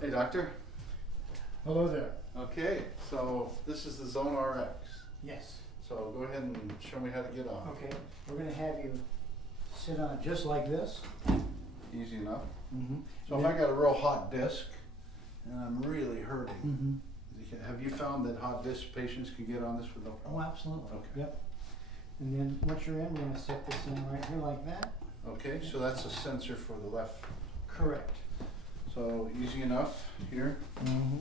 Hey, doctor. Hello there. Okay, so this is the ZoneRX. Yes. So go ahead and show me how to get on. Okay, we're going to have you sit on just like this. Easy enough. Mm-hmm. So if I got a real hot disc and I'm really hurting, have you found that hot disc patients can get on this with no problem? Oh, absolutely. Okay. Yep. And then once you're in, we're going to set this in right here like that. Okay, so that's a sensor for the left. Correct. So easy enough here. Mm-hmm.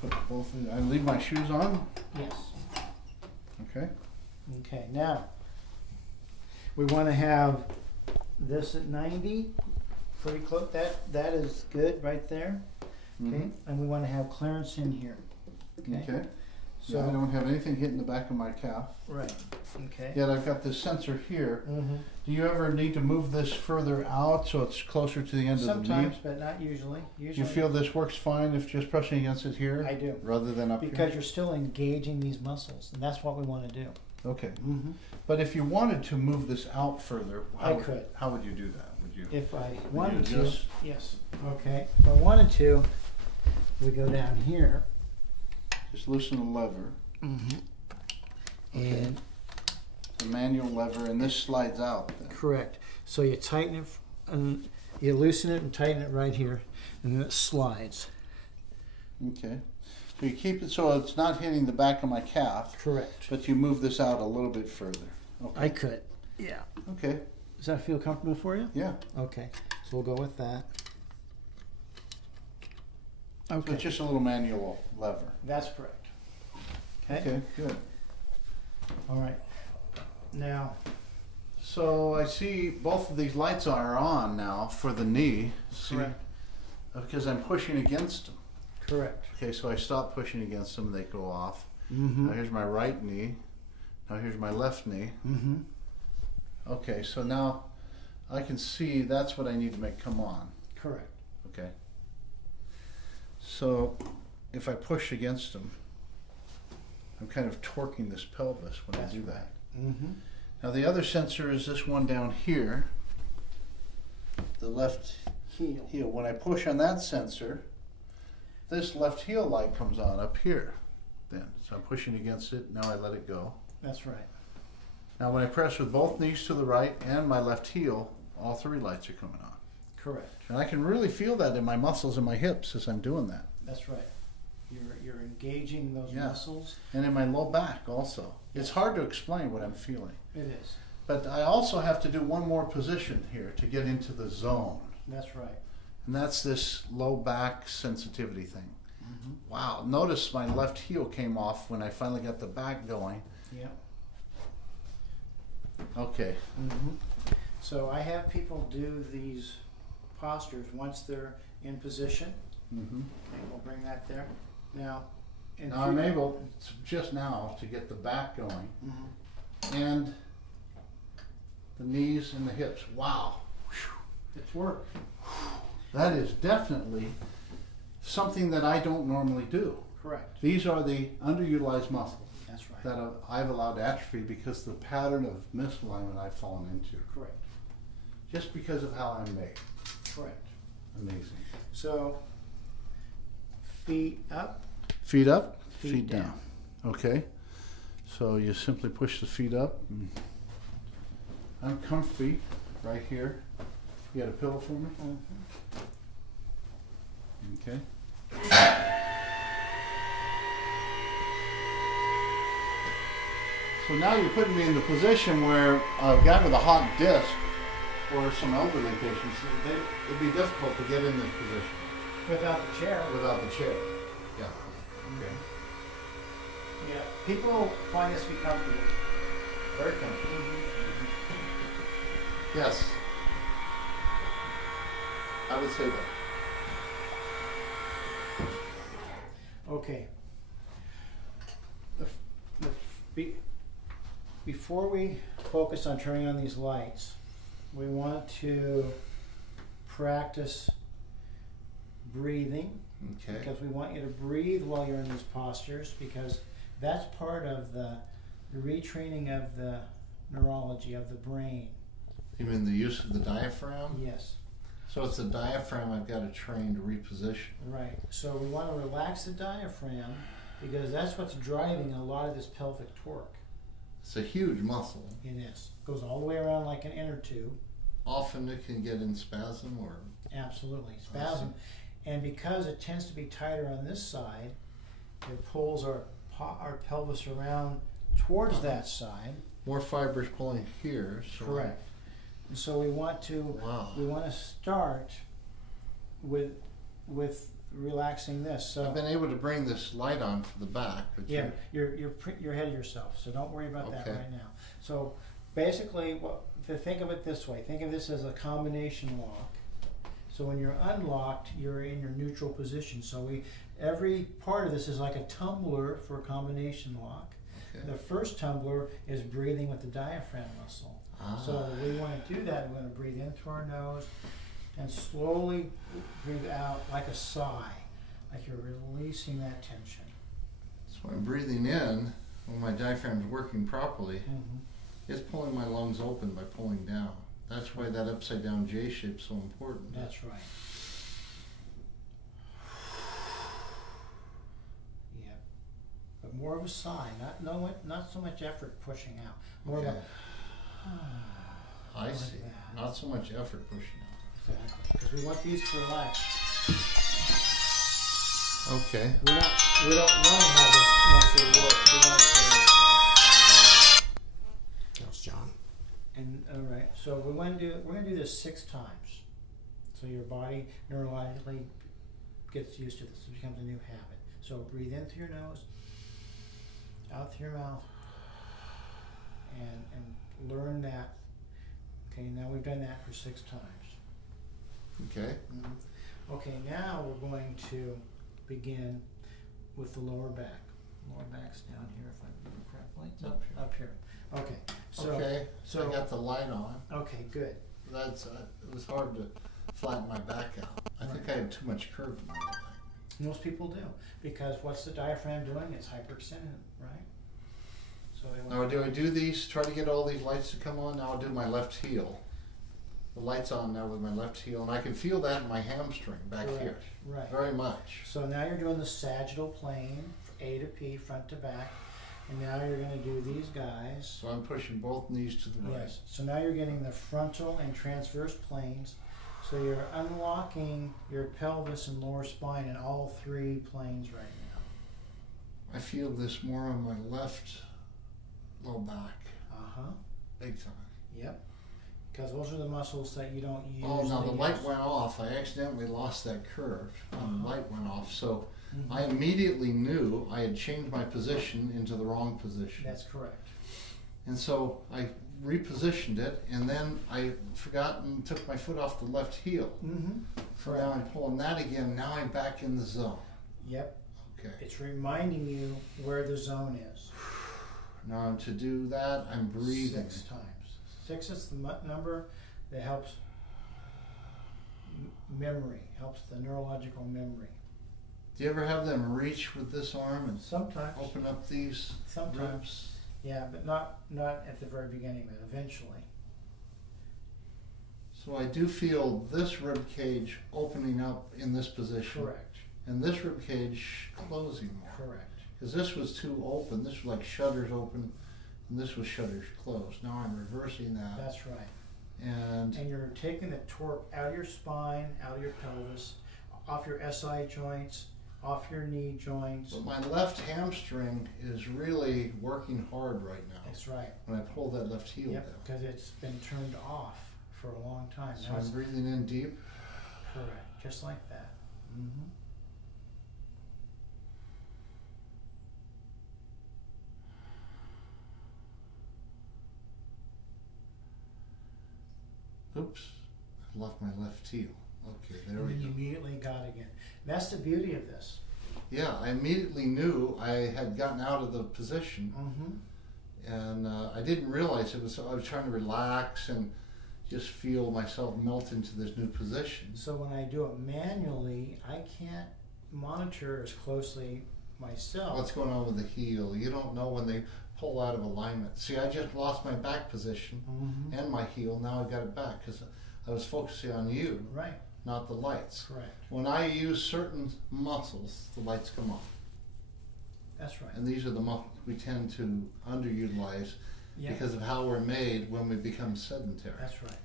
Put both in. I leave my shoes on. Yes. Okay. Okay, now we want to have this at 90, pretty close. That is good right there. Okay, and we want to have clearance in here. Okay. So I don't have anything hitting the back of my calf. Right. Okay. Yet I've got this sensor here. Do you ever need to move this further out so it's closer to the end of the knee? Sometimes, but not usually. You feel this works fine if just pressing against it here? I do. Rather than up here? Because you're still engaging these muscles, and that's what we want to do. Okay. But if you wanted to move this out further, I could. How would you do that? Would you? If I wanted to, just... yes. Okay. If I wanted to, we go down here. Just loosen the lever. Okay. And the manual lever, and this slides out then. Correct. So you tighten it, and you loosen it and tighten it right here, and then it slides. Okay. So you keep it so it's not hitting the back of my calf. Correct. But you move this out a little bit further. Okay. I could. Yeah. Okay. Does that feel comfortable for you? Yeah. Okay. So we'll go with that. Okay. So it's just a little manual lever. That's correct. Okay. Okay, good. All right. Now, so I see both of these lights are on now for the knee. See? Correct. Because I'm pushing against them. Correct. Okay, so I stop pushing against them, they go off. Now here's my right knee. Now here's my left knee. Okay, so now I can see that's what I need to make come on. Correct. Okay. So if I push against them, I'm kind of torquing this pelvis when I do that. Now the other sensor is this one down here, the left heel. When I push on that sensor, this left heel light comes on up here then. So I'm pushing against it, now I let it go. That's right. Now when I press with both knees to the right and my left heel, all three lights are coming on. Correct. And I can really feel that in my muscles in my hips as I'm doing that. That's right. You're engaging those muscles. And in my low back also. It's hard to explain what I'm feeling. It is. But I also have to do one more position here to get into the zone. That's right. And that's this low back sensitivity thing. Wow, notice my left heel came off when I finally got the back going. Yeah. Okay. So I have people do these postures once they're in position. Okay, we'll bring that there. Now I'm able just now to get the back going and the knees and the hips. Wow. It's work. That is definitely something that I don't normally do. Correct. These are the underutilized muscles. That's right. That I've allowed to atrophy because the pattern of misalignment I've fallen into. Correct. Just because of how I'm made. Correct. Amazing. So feet up. Feet up, feet down. Okay. So you simply push the feet up. I'm comfy right here. You got a pillow for me? Okay. So now you're putting me in the position where a guy with a hot disc or some elderly patients, it'd be difficult to get in this position. Without the chair. Without the chair. Yeah. Okay. Yeah. People find this to be comfortable. Very comfortable. Yes. I would say that. Okay. Before we focus on turning on these lights, we want to practice breathing. Okay. Because we want you to breathe while you're in these postures, because that's part of the retraining of the neurology of the brain. You mean the use of the diaphragm? Yes. So it's the diaphragm I've got to train to reposition. Right. So we want to relax the diaphragm because that's what's driving a lot of this pelvic torque. It's a huge muscle. It is. Goes all the way around like an inner tube. Often it can get in spasm or... Absolutely. Spasm. And because it tends to be tighter on this side, it pulls our pelvis around towards that side. More fibers pulling here. So correct. And so we want to start with relaxing this. So I've been able to bring this light on for the back, but yeah, you're ahead of yourself. So don't worry about that right now. So basically, think of it this way. Think of this as a combination lock. So when you're unlocked, you're in your neutral position. So every part of this is like a tumbler for a combination lock. Okay. The first tumbler is breathing with the diaphragm muscle. So we want to do that. We want to breathe in through our nose and slowly breathe out like a sigh, like you're releasing that tension. So I'm breathing in when my diaphragm's working properly. It's pulling my lungs open by pulling down. That's why that upside down J shape is so important. That's right. Yep. But more of a sigh, not so much effort pushing out. More of a I see. That. Not so much effort pushing out. Exactly. Because we want these to relax. Okay. We don't want to have this muscle work. We want to. That's John. And all right. So we're going to do this 6 times. So your body neurologically gets used to this. It becomes a new habit. So breathe in through your nose, out through your mouth, and learn that. Okay, now we've done that for 6 times. Okay. Okay, now we're going to begin with the lower back. Lower back's down here, if I remember correctly. It's up here. Okay. So I got the light on. Okay, good. That's it was hard to flatten my back out. I think I have too much curve in my leg. Most people do, because what's the diaphragm doing? It's hyperextending, right? So now, do I do these? Try to get all these lights to come on. Now I'll do my left heel. The light's on now with my left heel, and I can feel that in my hamstring back here. Right. Very much. So now you're doing the sagittal plane, A to P, front to back, and now you're going to do these guys. So I'm pushing both knees to the right. Yes. So now you're getting the frontal and transverse planes. So you're unlocking your pelvis and lower spine in all 3 planes right now. I feel this more on my left low back. Big time. Yep. Because those are the muscles that you don't use. Oh, now the light went off. I accidentally lost that curve. The light went off. So I immediately knew I had changed my position into the wrong position. That's correct. And so I repositioned it, and then I forgot and took my foot off the left heel. So now I'm pulling that again. Now I'm back in the zone. Yep. Okay. It's reminding you where the zone is. Now to do that, I'm breathing. 6 times. 6 is the number that helps memory, helps the neurological memory. Do you ever have them reach with this arm and sometimes open up these ribs? Yeah, but not at the very beginning, but eventually. So I do feel this rib cage opening up in this position. Correct. And this rib cage closing more. Correct. Because this was too open. This was like shutters open, and this was shutters closed. Now I'm reversing that. That's right. And you're taking the torque out of your spine, out of your pelvis, off your SI joints, off your knee joints. But my left hamstring is really working hard right now. That's right. When I pull that left heel down. Because it's been turned off for a long time. So I'm breathing in deep. Correct. Just like that. Oops, I left my left heel. Okay, there we go. You immediately got again. That's the beauty of this. Yeah, I immediately knew I had gotten out of the position, and I didn't realize it was. I was trying to relax and just feel myself melt into this new position. So when I do it manually, I can't monitor as closely myself. What's going on with the heel? You don't know when they pull out of alignment. See, I just lost my back position and my heel. Now I've got it back because I was focusing on you, Right. not the lights. Correct. When I use certain muscles, the lights come on. That's right. And these are the muscles we tend to underutilize Yep. because of how we're made when we become sedentary. That's right.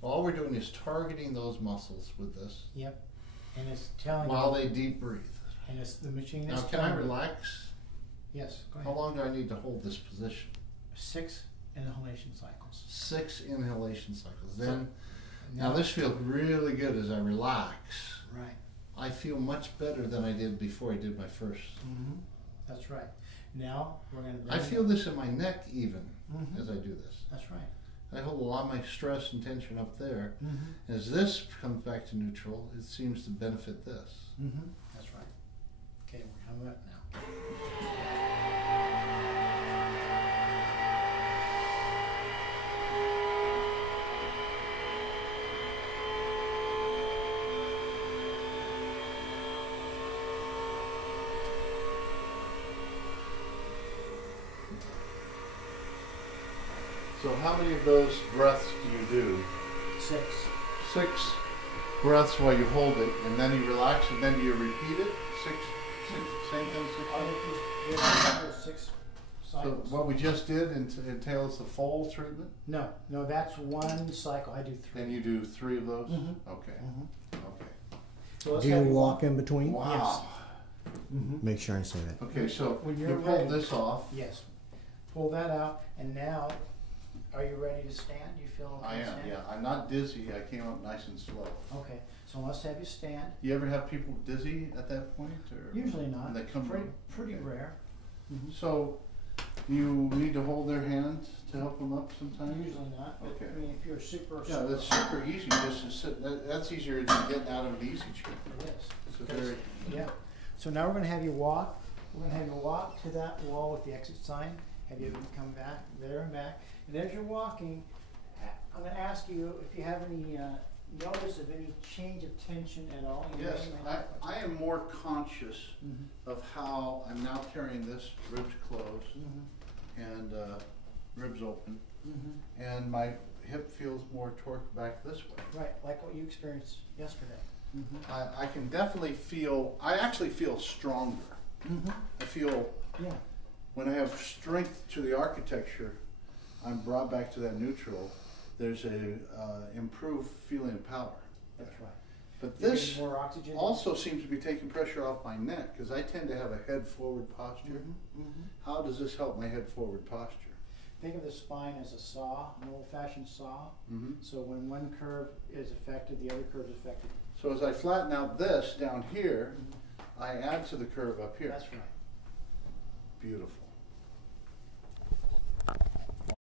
So all we're doing is targeting those muscles with this Yep. And it's telling while you, they deep breathe. and it's the machine Now, is can I telling you. relax? Yes, go How ahead. long do I need to hold this position? 6 inhalation cycles. 6 inhalation cycles. Then, So, now this feels really good as I relax. Right. I feel much better than I did before I did my first. Mm-hmm. That's right. Now we're going to. I feel this in my neck even Mm-hmm. as I do this. That's right. I hold a lot of my stress and tension up there. Mm-hmm. As this comes back to neutral, it seems to benefit this. Mm-hmm. That's right. Okay, we're coming up now. So how many of those breaths do you do? 6. 6 breaths while you hold it, and then you relax, and then you repeat it? 6, same thing 6 I times? think there's 6 So cycles. what we just did entails the full treatment, No, that's one cycle. I do 3. and you do 3 of those? Mhm. Okay, Mm-hmm. okay. So let's Do you have walk in between? Wow. Mm-hmm. Make sure I say that. Okay, so When you you're pull ready. this off. Yes. Pull that out, and now, are you ready to stand? You feel okay I to am, stand? yeah. I'm not dizzy. I came up nice and slow. Okay, so let's have you stand. You ever have people dizzy at that point, or Usually not. They come pretty okay. rare. Mm-hmm. So you need to hold their hand to help them up sometimes? Usually not. But, Okay. I mean, if you're super. Yeah, that's super easy just to sit. That's easier than getting out of an easy chair. It is. It's a Because- very, Yeah. So now we're going to have you walk. We're going to have you walk to that wall with the exit sign. Have you come back there and back. And as you're walking, I'm going to ask you if you have any notice of any change of tension at all. You yes, may- I am more conscious Mhm. of how I'm now carrying this ribs closed Mhm. and ribs open, Mhm. and my hip feels more torqued back this way. Right, like what you experienced yesterday. Mm-hmm. I can definitely feel, I actually feel stronger. Mm-hmm. I feel Yeah. when I have strength to the architecture, I'm brought back to that neutral. There's a improved feeling of power. That's right. But You're this getting more oxygen. also seems to be taking pressure off my neck because I tend to have a head forward posture. Mm-hmm. Mm-hmm. How does this help my head forward posture? Think of the spine as a saw, an old-fashioned saw. Mm-hmm. So when one curve is affected, the other curve is affected. So as I flatten out this down here, I add to the curve up here. That's right. Beautiful.